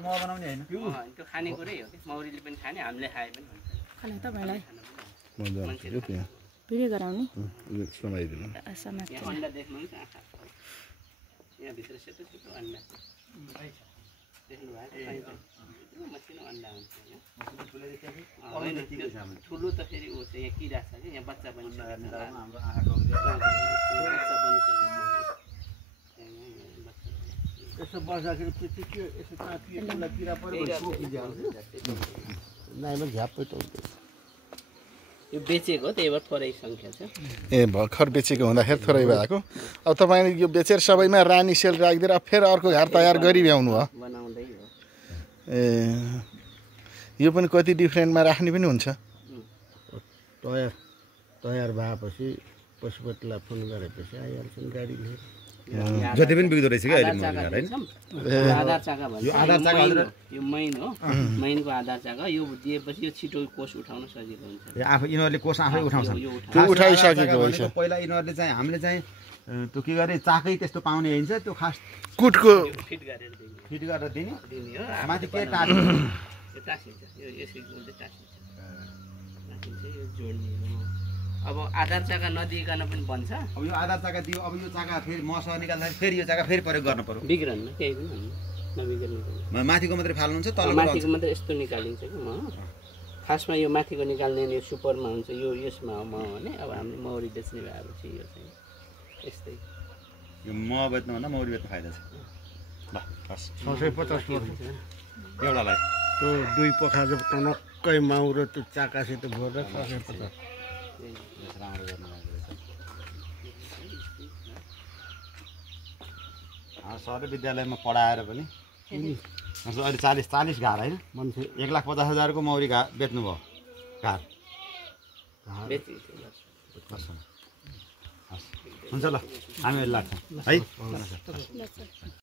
मह बनाउने हैन त्यो खानेकुरै हो के मौरीले पनि खाने हामीले खाए पनि हुन्छ खाने तपाईलाई मजा आउँछ के त्यहाँ भिडियो गराउने समाइदिनु समात्नु यहाँ अन्डा देख्नुहुन्छ आँखा यहाँ भित्र सेतो सेतो अन्डा देख्नु भएको मसिनो अन्डा हुन्छ होइन ठुलो त फेरि ऊ चाहिँ यहाँ किरा छ कि यहाँ बच्चा बनिसकेको हाम्रो आँखाको बच्चा बनिसकेको यसो बस्दाखेरि चाहिँ के यसो काटिएला किरा परेको टोकिन्छ नाइमा झ्याप्पै टोक्छ यो बेचेको हो त्यही भएर थोरै सङ्ख्या छ ए भर्खर बेचेको हुँदाखेरि थोरै भएको अब तपाईँले यो बेचेर सबैमा रानी सेल राखिदिएर फेरि अर्को घर तयार गरी भ्याउनु भयो बनाउँदै हो ए यो पनि कति डिफ्रेन्टमा राख्ने पनि हुन्छ तयार भएपछि पशुपतिलाई फोन गरेपछि आइहाल्छन् गाडीले जति पनि बिग्दो रहेछ कि अहिले मौरी हैन आधार चाका भन्छ यो आधार चाका यो मैन हो मैनको आधार चाका यो दिएपछि यो छिटो कोष उठाउन सजिलो हुन्छ आफै यिनीहरूले कोष आफै उठाउँछन् त्यो उठाइसकेको भइछ पहिला यिनीहरूले चाहिँ हामीले चाहिँ त्यो के गरे चाकै त्यस्तो पाउने हैन त्यो खास कुटको फिट गरेर दिने फिट गरेर दिने हो माथि के टाट्छ यो टाँसिन्छ यो यसरी गुल्दै टाँसिन्छ टाँसिन्छ यो जोड्ने हो अब आधार चाका नदिइकन पनि बन्छ अब यो आधार चाका दियो अब यो चाका फेरि मसँग निकाल्दाखेरि फेरि यो चाका फेरि प्रयोग गर्नु पर्यो बिग्रन्न केही पनि हुन्न नबिग्रिने पनि माथिको मात्रै फाल्नुहुन्छ तलको माथिको मात्रै यस्तो निकालिन्छ कि म खासमा यो माथिको निकाल्ने यो सुपरमा हुन्छ यो यसमा हो म भने अब हामीले मौरी बेच्ने भएपछि यो चाहिँ यस्तै यो म बेच्नुभन्दा मौरी बेच्नु फाइदा छ ल हस् 650 एउटालाई त्यो दुई पखा जब टनक्कै माउ र त्यो चाकासित भरेर 650 राम्रो गर्नु सरकारी विद्यालयमा पढाएर पनि अहिले 40 घार होइन मान्छे 1,50,000 को मौरी बेच्नुभयो घार हुन्छ ल हामी लाग्छौँ है